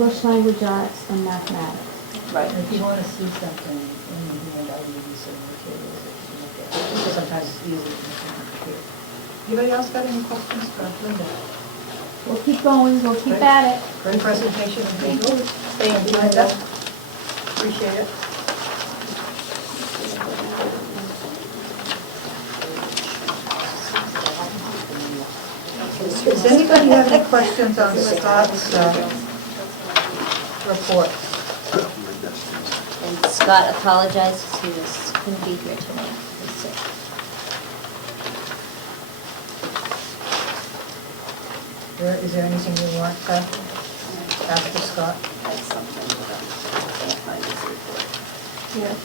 English language arts, and mathematics. Right. And if you want to see something in the hand, I'll give you some materials that you can look at. Because sometimes it's easy to look on the computer. Anybody else got any questions for Linda? We'll keep going, we'll keep at it. Great presentation. Thank you. Thank you, Linda. Appreciate it. Does anybody have any questions on Scott's report? And Scott apologizes, he couldn't be here tonight, he's sick. Is there anything you want to ask Scott? That's something that I can't find his report. Here.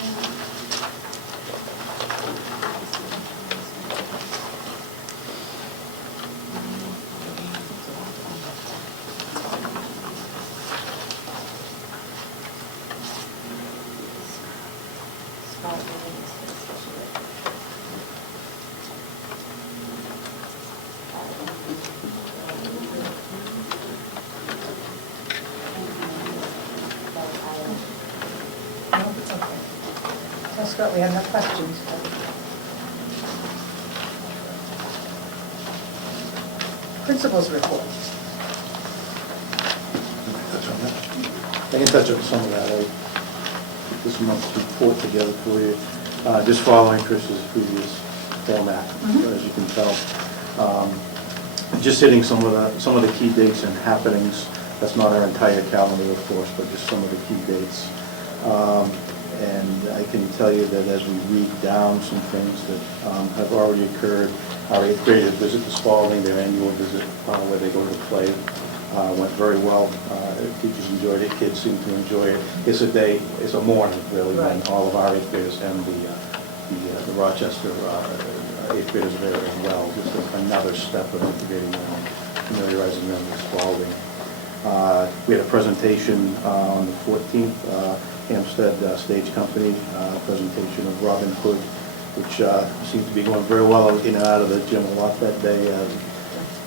Well, Scott, we have no questions. Principal's report. Touch on that. I can touch on some of that. I put this month's report together for you, just following Chris's previous format, as you can tell. Just hitting some of the key dates and happenings. That's not our entire calendar, of course, but just some of the key dates. And I can tell you that as we read down some things that have already occurred, our 8th graders visit to Spalding, their annual visit where they go to play, went very well. Teachers enjoyed it, kids seem to enjoy it. It's a day, it's a morning really, when all of our 8th graders and the Rochester 8th graders are there as well. Just another step of integrating them, familiarizing them with Spalding. We had a presentation on the 14th, Hampstead Stage Company, presentation of Robin Hood, which seemed to be going very well in and out of the gym a lot that day.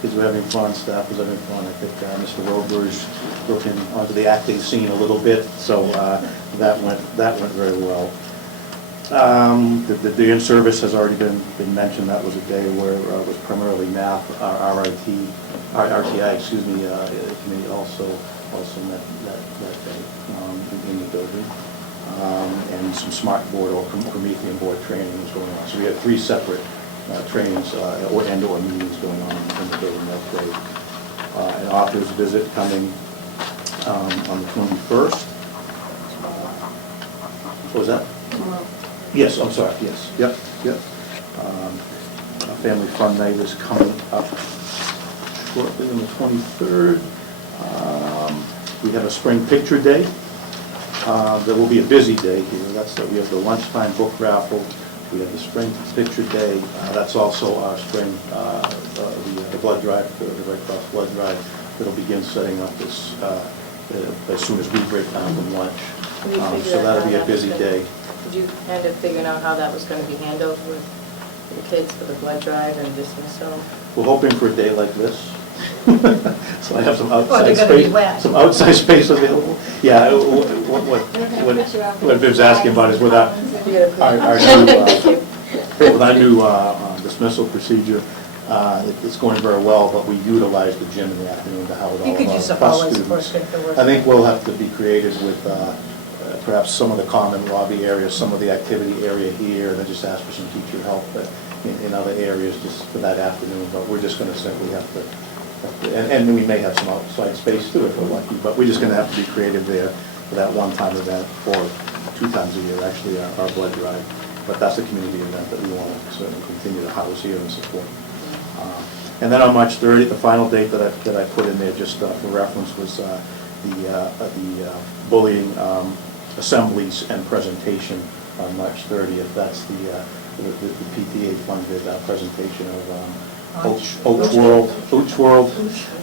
Kids were having fun, staff was having fun. I think Mr. Roberge broke in onto the acting scene a little bit, so that went very well. The in-service has already been mentioned. That was a day where it was primarily math. Our RTI, committee also met that day in the building. And some smart board or Promethean board training was going on. So we had 3 separate trainings or meetings going on in the building that day. An author's visit coming on the 21st. What was that? Tomorrow. Yes, I'm sorry, yes, yep. Family Fun Night is coming up shortly on the 23rd. We have a Spring Picture Day. There will be a busy day here. We have the lunchtime book raffle. We have the Spring Picture Day. That's also our spring, the blood drive, the Red Cross blood drive. It'll begin setting up as soon as we break down from lunch. So that'll be a busy day. Did you end up figuring out how that was going to be handled with the kids for the blood drive and dismissal? We're hoping for a day like this. So I have some outside space available. Yeah, what Viv's asking about is with our new dismissal procedure, it's going very well, but we utilize the gym in the afternoon to house all of our students. I think we'll have to be creative with perhaps some of the common lobby areas, some of the activity area here, and then just ask for some teacher help in other areas just for that afternoon. But we're just going to simply have to and we may have some outside space too if we're lucky, but we're just going to have to be creative there for that one-time event, or 2 times a year actually, our blood drive. But that's a community event that we want to certainly continue to house here and support. And then on March 30th, the final date that I put in there just for reference was the bullying assemblies and presentation on March 30th. That's the PTA funded presentation of Oach World.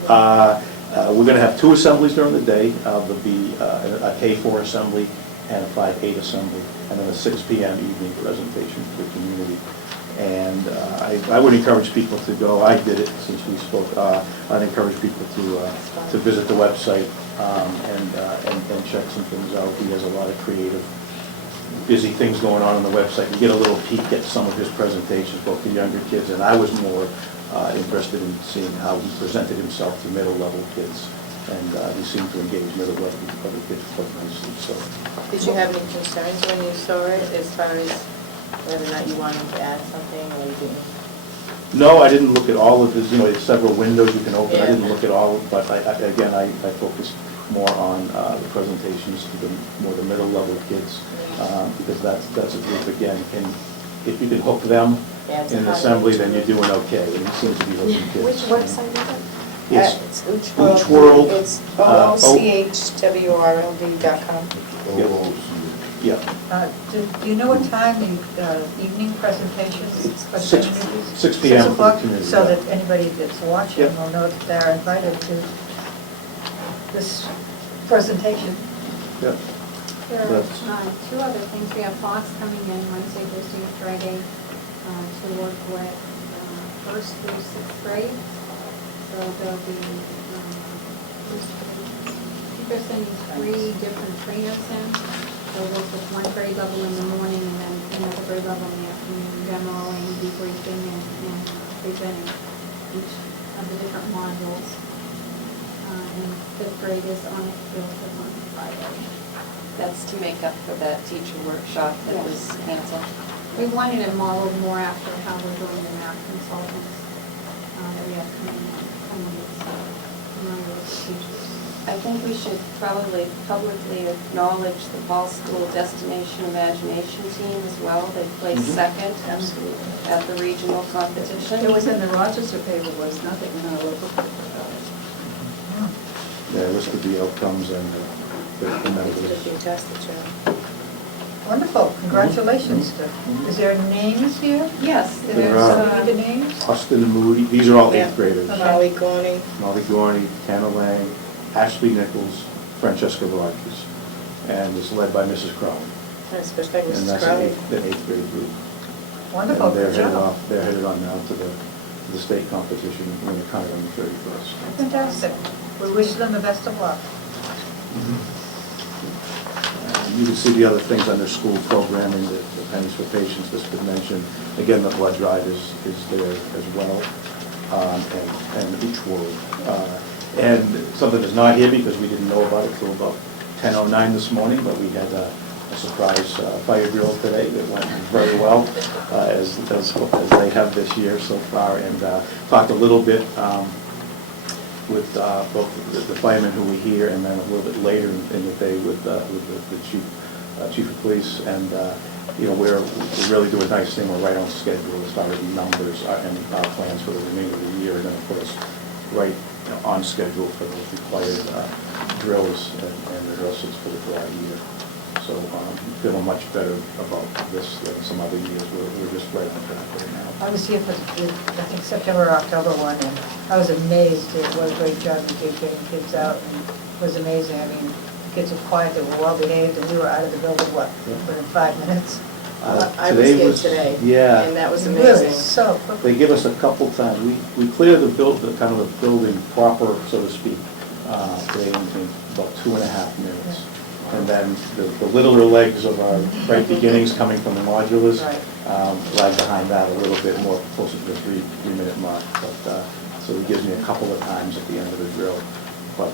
We're going to have 2 assemblies during the day. There'll be a K4 assembly and a 5-8 assembly, and then a 6 p.m. evening presentation to the community. And I would encourage people to go. I did it since we spoke. I'd encourage people to visit the website and check some things out. He has a lot of creative, busy things going on the website. You get a little peek at some of his presentations, both for younger kids, and I was more interested in seeing how he presented himself to middle-level kids. And he seemed to engage middle-level kids quite nicely, so. Did you have any concerns when you saw it, as far as whether or not you wanted to add something, or you didn't? No, I didn't look at all of this, there's several windows you can open. I Yeah. didn't look at all, but again, I focused more on the presentations to the middle-level kids, because that's a group, again, and if you can hook them Yeah, it's in an a assembly, then you're doing okay, and it seems to be hooking kids. Which website is it? It's It's Uch World. It's OOCHWRLD.com. Yeah. Do you know what time the evening presentations? for the 6 communities? 6 p.m. for the 6 o'clock, community, so yeah. that anybody that's watching Yep. will know that they're invited to this presentation. Yep. There are That's- two other things. We have Fox coming in Wednesday, Thursday, and Friday to work with first through sixth grade. So there'll be, they're sending 3 different trainers in. They'll work with one grade level in the morning and then another grade level in the afternoon, demoing, debriefing, and presenting each of the different modules. And fifth grade is on it, on Friday. That's to make up for that teacher workshop that was canceled. We wanted it modeled more after how we're doing the math consultants that we have coming with teachers. I think we should probably publicly acknowledge the Ball School Destination Imagination Team as well. They placed second at the regional competition. It was in the Rochester paper, was nothing in our local paper about it. Yeah, listed the outcomes and the You did a numbers. fantastic job. Wonderful, congratulations. Is there names here? Yes, There there's, are. Read the names? Austin and Moody, these are all Yeah. 8th graders. Molly Gorney. Molly Gorney, Tana Lang, Ashley Nichols, Francesca Velazquez, and it's led by Mrs. Crowley. That's especially And Mrs. that's Crowley. the 8th grade group. Wonderful, And they're good headed job. off, they're headed on now to the state competition when they're kind of on the 31st. Fantastic. We wish them the best of luck. You can see the other things under school programming, the Pennies for Patients that's been mentioned. Again, the blood drive is there as well, and each world. And something that's not here because we didn't know about it till about 10:09 this morning, but we had a surprise fire drill today that went very well, as they have this year so far, and talked a little bit with both the firemen who were here, and then a little bit later in the day with the chief of police, and we're really doing a nice thing. We're right on schedule as far as the numbers and our plans for the remainder of the year are going to put us right on schedule for those required drills and rehearsals for the July year. So feeling much better about this than some other years. We're just right on track right now. I was here for, I think, September or October one, and I was amazed at what a great job you did getting kids out. And it was amazing. I mean, the kids were quiet, they were well behaved, and we were out of the building, within 5 minutes? I was here today. Yeah. And that was Really, amazing. so quickly. They give us a couple times. We clear the kind of the building proper, so to speak, today in about 2.5 minutes. And then the littler legs of our right beginnings coming from the modulars Right. lag behind that a little bit more, closer to the 3-minute mark. But so it gives me a couple of times at the end of the drill. But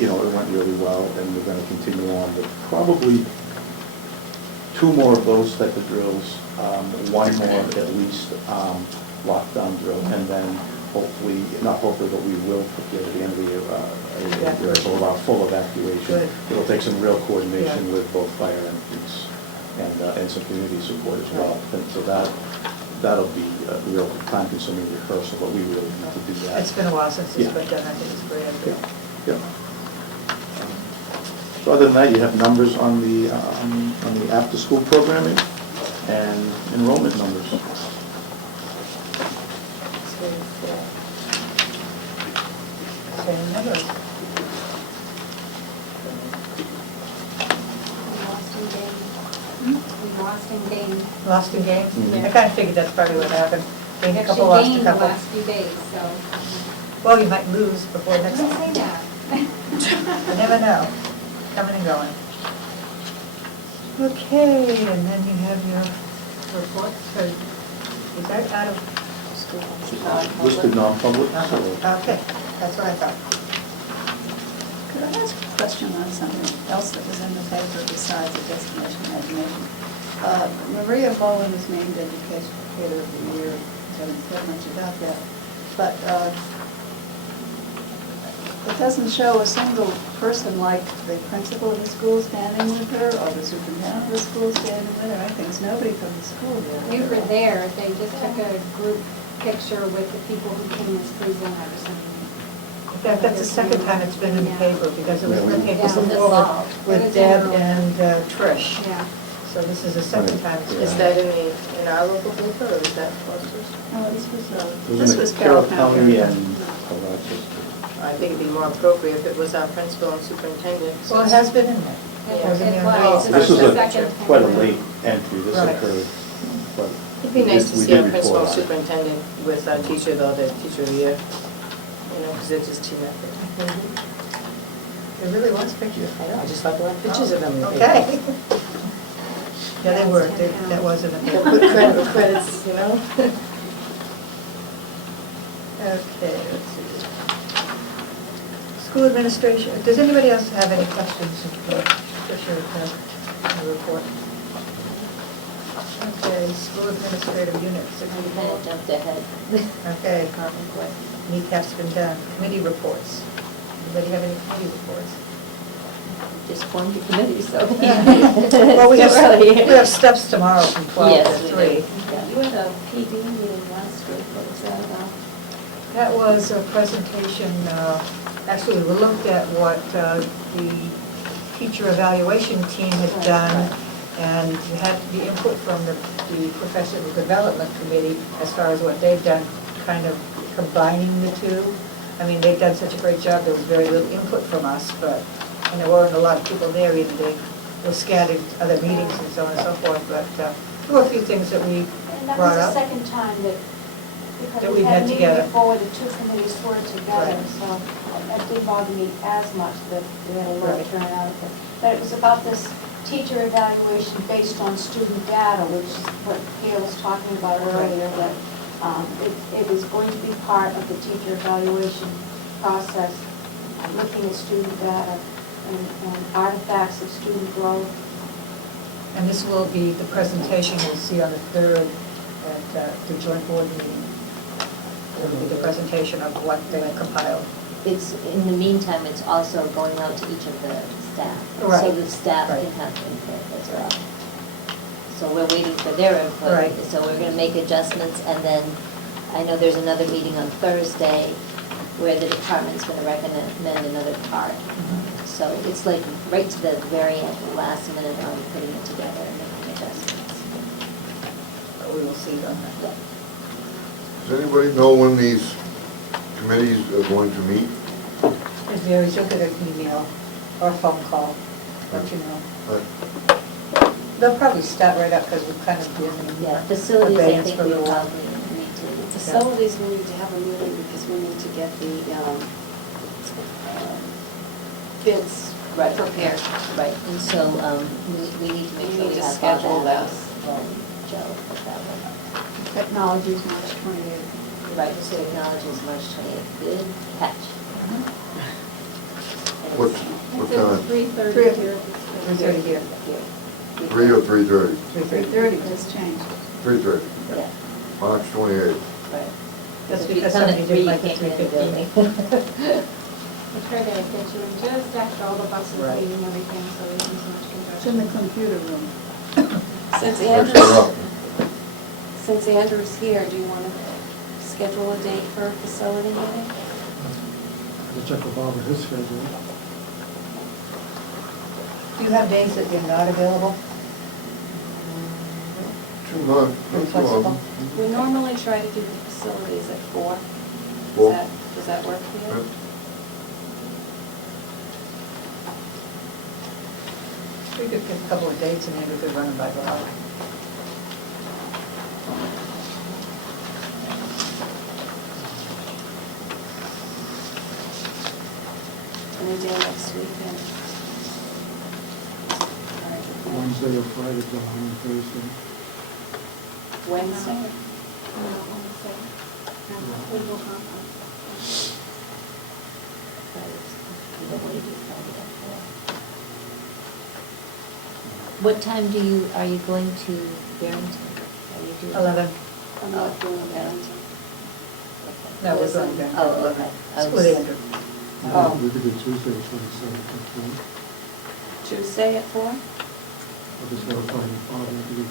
it went really well, and we're going to continue on with probably 2 more of those type of drills, 1 more at least lockdown drill, and then hopefully, not hopefully, but we will put at the end of the year a full evacuation. Good. It'll take some real coordination with both fire and police and some community support as well. And so that'll be a real time-consuming rehearsal, but we really need to do that. It's been a while since it's Yeah. been done. I think it's a great idea. Yeah. So other than that, you have numbers on the after-school programming and enrollment numbers. Same numbers. We lost in game. Lost in games? Mhm. I kind of figured that's probably what happened. We had a couple Actually lost, a gained the couple. last few days, so. Well, you might lose before I next didn't say time. that. You never know, coming and going. Okay, and then you have your report, so is that out of school? Listed non-public, so Okay, that's what I thought. Could I ask a question on something else that was in the paper besides the destination imagination? Maria Bowen was named Educator of the Year. I haven't said much about that. But it doesn't show a single person like the principal of the school standing with her, or the superintendent of the school standing with her. I think it's nobody from the school there. We were there, they just took a group picture with the people who came as presenters. In fact, that's the second time it's been in the paper, because it was in the paper Yeah. before with Deb and Trish. Yeah. So this is the second time it's Is been. that in our local paper, or is that Foster's? No, it this was was in Carroll Carroll County County. and Rochester. I think it'd be more appropriate if it was our principal and superintendent. Well, it has been in there. Yeah. was in there. It was. So this was the second quite a time. late entry, this Right. occurred, but. It'd be nice to we see our did principal report and on it. superintendent with our teacher, though, the teacher of the year, you know, because they're just team effort. It really was pictures. I know, I just thought there were pictures of them in the paper. Okay. Yeah, they were, that was in the Put paper. credits, you know? Okay, let's see. School administration, does anybody else have any questions for Tricia the report? Okay, school administrative units. We kind of jumped ahead. Okay, Department quick. kneecap's been done. Committee reports. Anybody have any committee reports? Just formed your committee, so. Well, we Too early. have steps tomorrow from 12 Yes, to we 3. do. Yeah. You had a PD meeting last week, what was that about? That was a presentation, actually, we looked at what the teacher evaluation team had done, and we had the input from the professional development committee as far as what they've done, kind of combining the two. I mean, they've done such a great job, there was very little input from us, but, and there weren't a lot of people there either. They were scattered to other meetings and so on and so forth, but there were a few things that we And that brought was up. the second time that, That because we've we had met a meeting together. before, the two committees were together, Right. so that didn't bother me as much that we had a low Right. turnout. But it was about this teacher evaluation based on student data, which is what Gail was talking about earlier, that it is going to be part of the teacher evaluation process, looking at student data and artifacts of student growth. And this will be the presentation we'll see on the 3rd at the joint board meeting. It will be the presentation of what they compiled. It's, in the meantime, it's also going out to each of the staff. So Right. the staff Right. can have input as well. So we're waiting for their input. Right. So we're going to make adjustments, and then I know there's another meeting on Thursday where the department's going to recommend another part. So it's like right to the very end, the last minute on putting it together and making adjustments. But we will see on that. Yeah. Does anybody know when these committees are going to meet? If Mary's, you'll get an email or a phone call, let you know. They'll probably start right up because we've kind of been in Yeah, facilities, I abeyance think for a we little while. probably need to. Facilities, we need to have a meeting because we need to get the bids Right. prepared. Right, and so we need to make We sure need we to have schedule all that. that. Joe, with that one. Technology is March 28th. Right, so technology is March 28th. Good catch. What time? 3:30 here. 3:30 here. 3 or 3:30? 3:30. 3:30 has changed. 3:30, Yeah, March 28th. right. That's If you because come at somebody 3, did you like the can't get in the 3:15. We try to get you in just after all the buses Right. leaving everything, so there isn't so much It's in the congestion. computer room. Since Next one up. Andrew's here, do you want to schedule a date for a facility meeting? I'll check with Bob with his schedule. Do you have days that you're not available? 2 months, You're no flexible? problem. We normally try to do the facilities at 4. Four. Does that work for you? We could pick a couple of dates and maybe we could run them by Bob. Any day next Wednesday or Friday, till on Thursday. Wednesday? Legal conference. What time are you going to Barrington? Are you doing? 11. I'm not doing that. No, we're going there. Oh, okay. It's with Andrew. Oh. We could do Tuesday, the 27th, if you want. Tuesday at 4? I'll just notify your father, I could do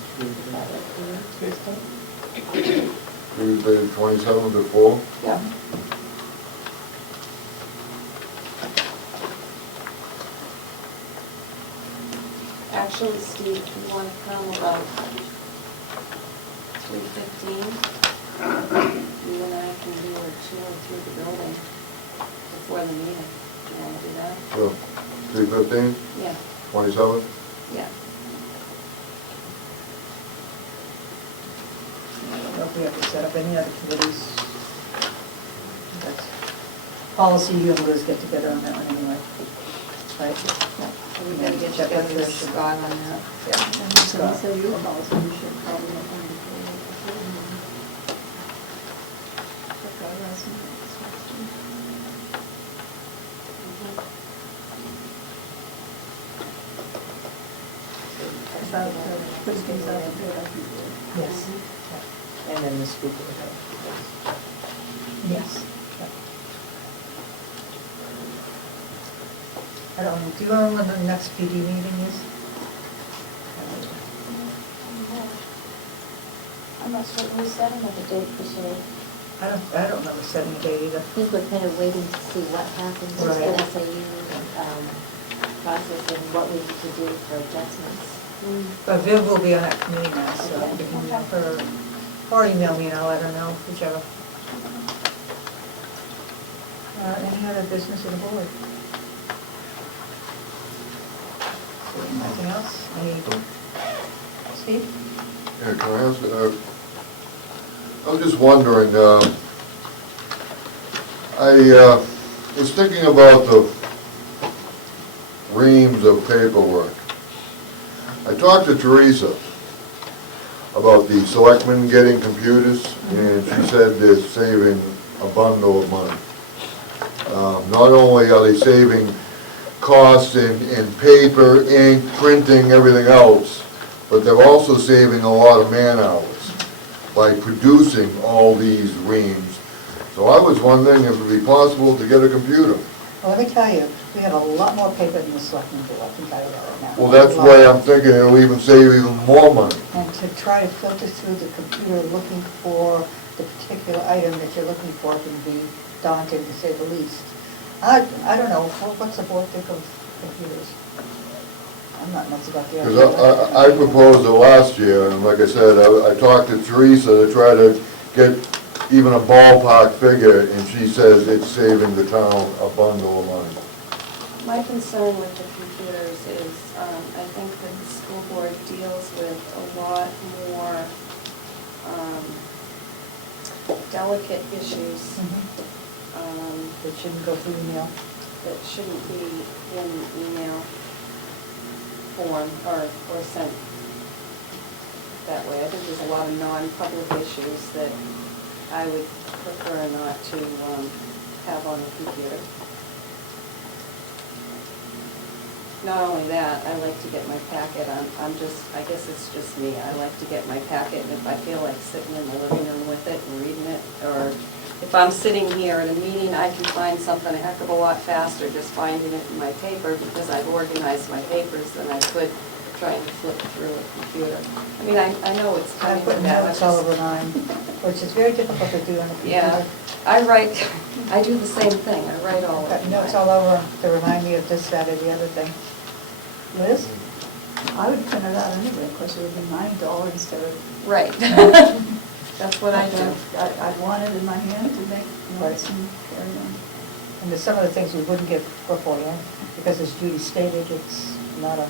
Tuesday. Tuesday, the 27th at 4? Yeah. Actually, Steve, if you want to come about 3:15, you and I can do a tour through the building before the meeting. Do you want to do that? Sure. 3:15, Yeah, 27th? yeah. I don't know if we have to set up any other committees. That's policy, you and Liz get together on that one anyway, right? We gotta get Check with together with Trish. Scott on that. Yeah. And so you also, you should probably have one before. Okay, that's my next question. About putting things out there, I think. Yes. And then the school board has. Yes. I don't know, do you remember when the next PD meeting is? I'm not certain we set another date per se. I don't remember setting a date either. I think we're kind of waiting to see what happens with Right. the SAU process and what we need to do for adjustments. But Viv will be on that committee now, so Okay. you can email her, or email me and I'll let her know, whichever. Any other business of the board? Anything else? Steve? Yeah, can I ask, I was just wondering, I was thinking about the reams of paperwork. I talked to Teresa about the selectmen getting computers, and she said they're saving a bundle of money. Not only are they saving costs in paper, ink, printing, everything else, but they're also saving a lot of man hours by producing all these reams. So I was wondering if it would be possible to get a computer. Well, let me tell you, we have a lot more paper than the selectmen do, I can tell you that right now. Well, that's why I'm thinking it'll even save even more money. And to try to filter through the computer looking for the particular item that you're looking for can be daunting, to say the least. I don't know, what's the board think of computers? I'm not nuts about the idea. Because I proposed it last year, and like I said, I talked to Teresa to try to get even a ballpark figure, and she says it's saving the town a bundle of money. My concern with the computers is, I think that the school board deals with a lot more delicate issues It shouldn't go through email. that shouldn't be in email form or sent that way. I think there's a lot of non-public issues that I would prefer not to have on the computer. Not only that, I like to get my packet, I guess it's just me, I like to get my packet, and if I feel like sitting in the living room with it and reading it, or if I'm sitting here at a meeting, I can find something a heck of a lot faster just finding it in my paper, because I've organized my papers than I could trying to flip through a computer. I mean, I know it's I coming put to that. notes all over mine, which is very difficult to do on a computer. Yeah, I write, I do the same thing, I write all I've got of notes mine. all over to remind me of this, that, or the other thing. Liz? I would print it out anyway, of course, it would be $9 instead of. Right. That's what I do. I'd want it in my hand to make notes and carry on. And there's some of the things we wouldn't give beforehand, because as Judy stated, it's not a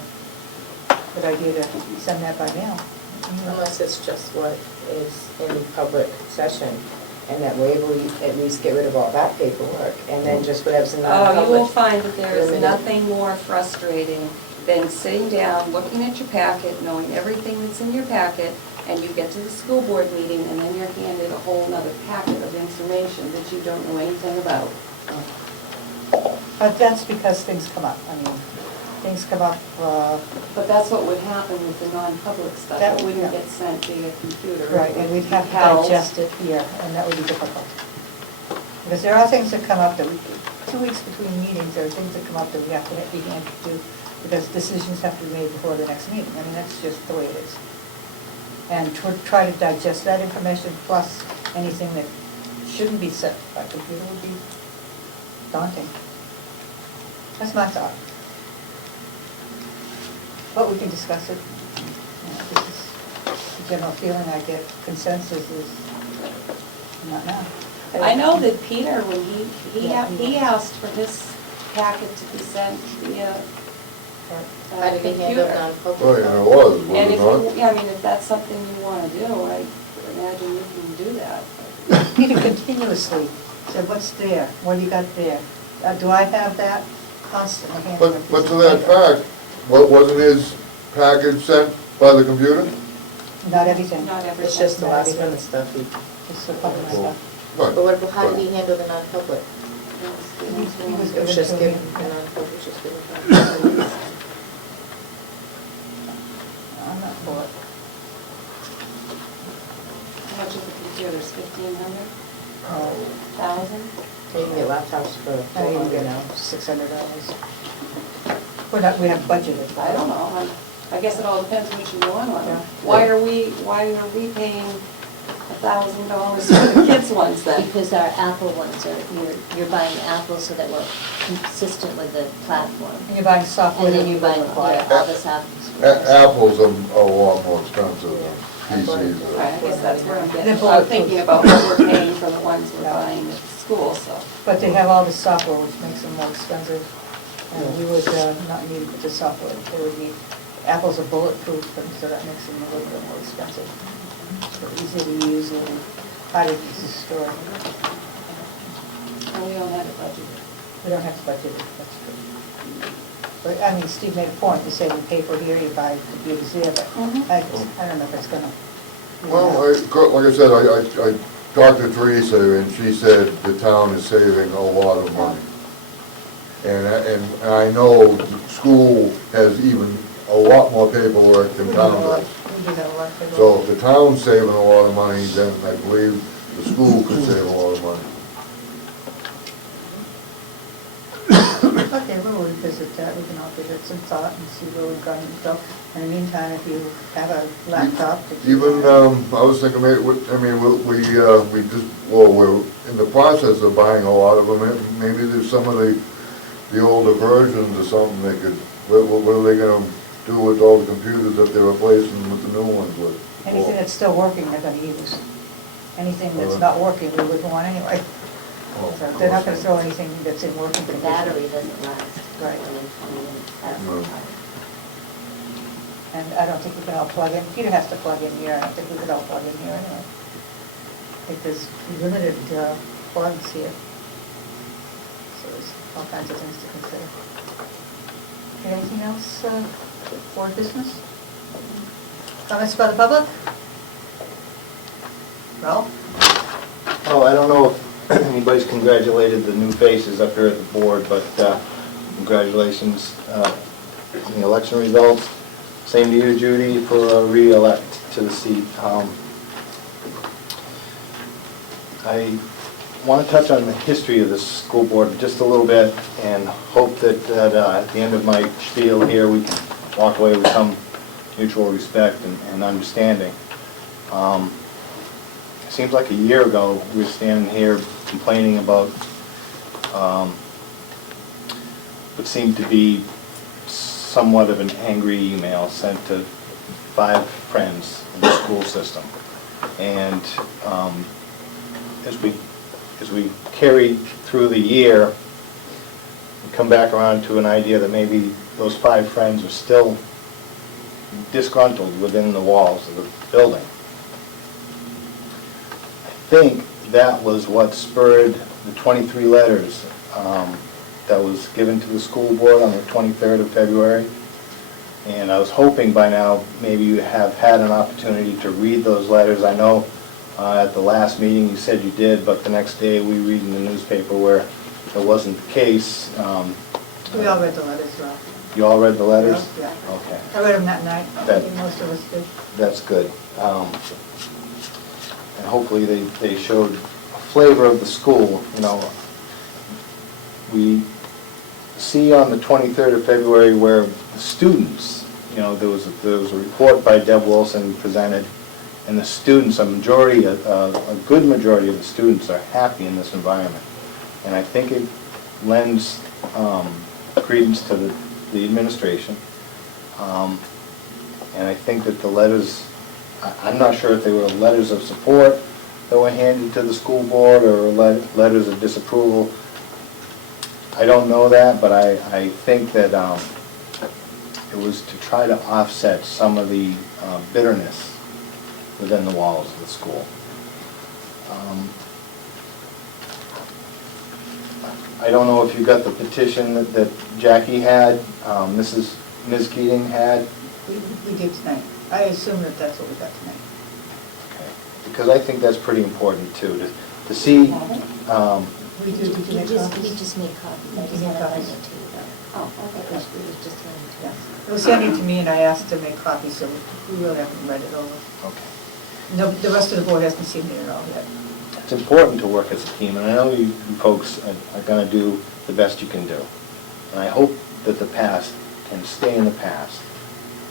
good idea to send that by mail. Unless it's just what is in public session. And that way we at least get rid of all that paperwork, and then just whatever's in Oh, you will non-public. find that there is Limited. nothing more frustrating than sitting down, looking at your packet, knowing everything that's in your packet, and you get to the school board meeting, and then you're handed a whole nother packet of information that you don't know anything about. But that's because things come up. I mean, things come up, But that's what would happen with the non-public stuff. That- It wouldn't yeah. get sent via computer. right, It and would we'd be have to held. digest it here, and that would be difficult. Because there are things that come up that we, 2 weeks between meetings, there are things that come up that we have to be handed to, because decisions have to be made before the next meeting. I mean, that's just the way it is. And to try to digest that information, plus anything that shouldn't be sent by computer would be daunting. That's my thought. But we can discuss it. You know, this is the general feeling I get. Consensus is not now. I know that Peter, when he Yeah. asked for his packet to be sent via How did they handle computer. non-public? Oh, yeah, it was And it if not? you, I mean, if that's something you want to do, I imagine you can do that. Peter continuously said, what's there? What do you got there? Do I have that? Constantly. handing him But pieces to of that paper. fact, wasn't his package sent by the computer? Not everything. Not everything. It's just the last minute stuff. Just a couple of stuff. Right. But what about, how did he handle the non-public? He was It was just given given, to the him. non-public was just given. I'm not for it. How much is the computers, 1,500, Oh, 1,000? They can get laptops for I didn't $400 get now. $600. We have budgeted. I don't know, I guess it all depends what you want on Yeah. them. Why are we paying $1,000 for the kids' ones then? Because our Apple ones are, you're buying Apple so that we're consistent with the platform. And you're buying software And that then you you're buying, require. yeah, all this Apple. Apple's a lot more expensive than PCs. Right, I guess that's where I'm They're getting, I'm thinking about what we're paying for the ones we're Yeah. buying at school, so. But they have all the software, which makes them more expensive. And we would not need the software. They would need, Apple's a bulletproof, and so that makes them a little bit more expensive. So easy to use and harder to destroy. And we don't have it budgeted. We don't have to budget it, that's true. But, I mean, Steve made a point, you say you pay for here, you buy computers there, but I don't know if it's gonna. Well, like I said, I talked to Teresa, and she said the town is saving a lot of money. And I know school has even a lot more paperwork than town does. We do have a lot of people. So if the town's saving a lot of money, then I believe the school could save a lot of money. Okay, we'll revisit that, we can all give it some thought and see where we've gone. So, in the meantime, if you have a laptop. that you- Even, I was thinking, maybe, we just, well, we're in the process of buying a lot of them. Maybe there's some of the older versions or something they could, what are they gonna do with all the computers that they're replacing with the new ones with? Anything that's still working, they're gonna use. Anything that's not working, we wouldn't want anyway. Oh, So they're not gonna throw anything that's in working The condition. battery doesn't last. Right. more than 20 minutes. That's No. the part. And I don't think we can all plug in, Peter has to plug in here, I don't think we could all plug in here anyway. I think there's limited plugs here. So there's all kinds of things to consider. Anything else for business? Comments by the public? Ralph? Oh, I don't know if anybody's congratulated the new faces up here at the board, but congratulations on the election results. Same to you, Judy, for re-elect to the seat. I want to touch on the history of the school board just a little bit and hope that at the end of my spiel here, we can walk away with some mutual respect and understanding. It seems like a year ago, we were standing here complaining about what seemed to be somewhat of an angry email sent to 5 friends in the school system. And as we carried through the year, we come back around to an idea that maybe those 5 friends are still disgruntled within the walls of the building. I think that was what spurred the 23 letters that was given to the school board on the 23rd of February. And I was hoping by now, maybe you have had an opportunity to read those letters. I know at the last meeting you said you did, but the next day we read in the newspaper where that wasn't the case. We all read the letters, Ralph. You all read the letters? Yeah. Okay. I read them that night. I That- think most of us did. That's good. And hopefully they showed a flavor of the school, you know. We see on the 23rd of February where the students, you know, there was a report by Deb Wilson presented, and the students, a good majority of the students are happy in this environment. And I think it lends credence to the administration. And I think that the letters, I'm not sure if they were letters of support that were handed to the school board or letters of disapproval. I don't know that, but I think that it was to try to offset some of the bitterness within the walls of the school. I don't know if you got the petition that Jackie had, Ms. Keating had. We did tonight. I assume that that's what we got tonight. Okay. Because I think that's pretty important too, to see. We did, did you make copies? He just made copies. I He just made haven't copies. sent it to you though. Oh, okay, It good. was just handed to Yeah. us. It was handed to me and I asked to make copies, so we really haven't read it over. Okay. No, the rest of the board hasn't seen it at all yet. It's important to work as a team, and I know you folks are going to do the best you can do. And I hope that the past can stay in the past.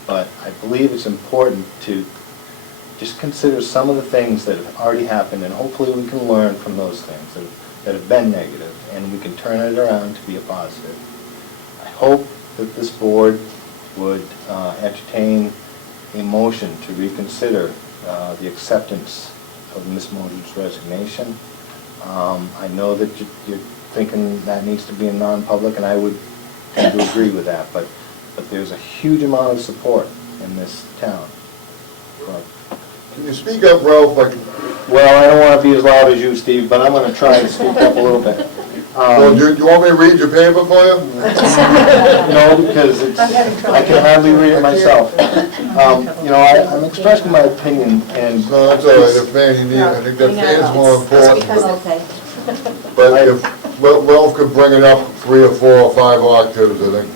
But I believe it's important to just consider some of the things that have already happened, and hopefully we can learn from those things that have been negative, and we can turn it around to be a positive. I hope that this board would entertain a motion to reconsider the acceptance of Ms. Moser's resignation. I know that you're thinking that needs to be a non-public, and I would tend to agree with that, but there's a huge amount of support in this town. Can you speak up, Ralph? Well, I don't want to be as loud as you, Steve, but I'm going to try to speak up a little bit. Well, do you want me to read your paper for you? No, because I can hardly read it myself. You know, I'm expressing my opinion, and No, that's all right, if Fanny needs, I think that Fanny's more important. Okay. But if Ralph could bring it up 3 or 4 or 5 octaves, I think.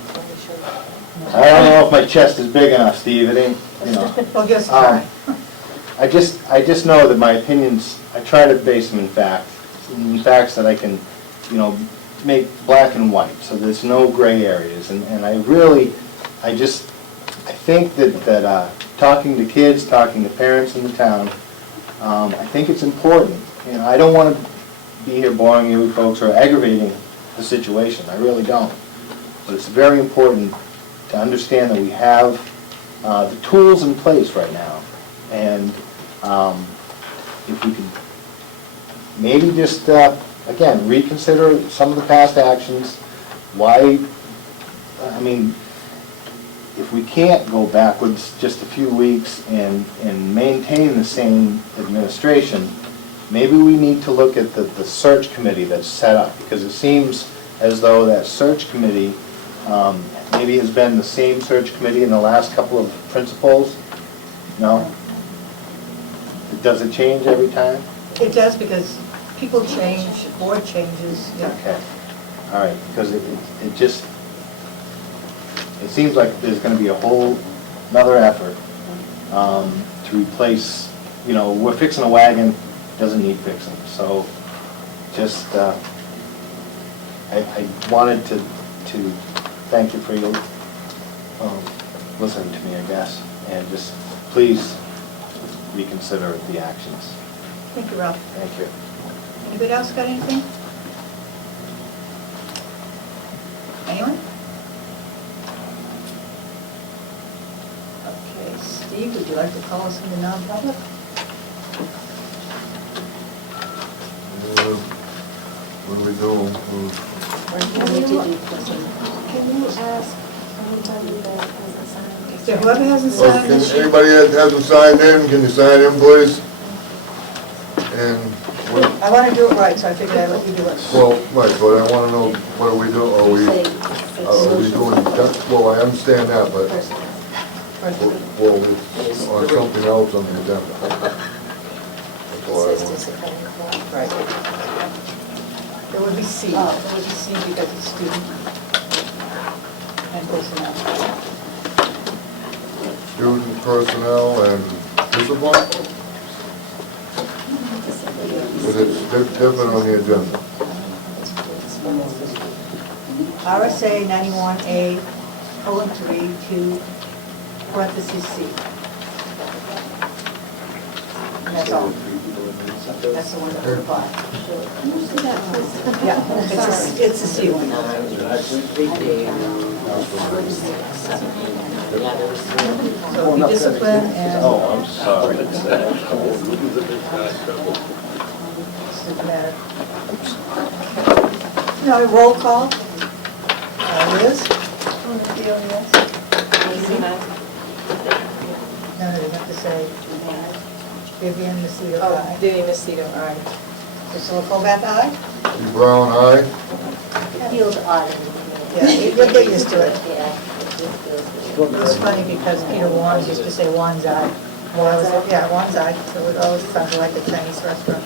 I don't know if my chest is big enough, Steve, it ain't, you know. Well, just try. I just know that my opinions, I try to base them in facts that I can, you know, make black and white, so there's no gray areas. And I think that talking to kids, talking to parents in the town, I think it's important. You know, I don't want to be here boring you folks or aggravating the situation, I really don't. But it's very important to understand that we have the tools in place right now. And if we could maybe just, again, reconsider some of the past actions. Why, I mean, if we can't go backwards just a few weeks and maintain the same administration, maybe we need to look at the search committee that's set up, because it seems as though that search committee maybe has been the same search committee in the last couple of principals. No? Does it change every time? It does, because people change, the board changes, yeah. Okay, all right, because it seems like there's going to be a whole another effort to replace, you know, we're fixing a wagon, doesn't need fixing. So just, I wanted to thank you for your listening to me, I guess, and just please reconsider the actions. Thank you, Ralph. Thank you. Anybody else got anything? Anyone? Okay, Steve, would you like to call us into non-public? What do we do? Can you ask anybody that hasn't signed? So whoever hasn't Well, signed this sheet, anybody that hasn't signed in, can you sign in, please? And I want to do it right, so I figured I'd let you do it. Well, right, but I wanna know, what are we doing, are we doing, well, I understand that, but, well, it's on something else on the agenda. That's all I want. Right. It would be C. It would be C because it's student and personnel. Student personnel and discipline? Because it's different on the agenda. RSA 91A, colon 3, 2, parentheses C. And that's all. That's the one that we're by. Yeah, it's a C one. So be discipline and. Oh, I'm sorry. Doesn't matter. No, roll call. Liz? No, you have to say Vivian Macedo, Oh, aye. Vivian Macedo, aye. Priscilla Colback, aye? Steve Brown, aye? It feels odd. Yeah, you'll get used to it. Yeah, it just feels weird. It was funny because Peter Warren used to say Wan's eye. Well, I was like, yeah, Wan's eye, so it always sounded like a Chinese restaurant.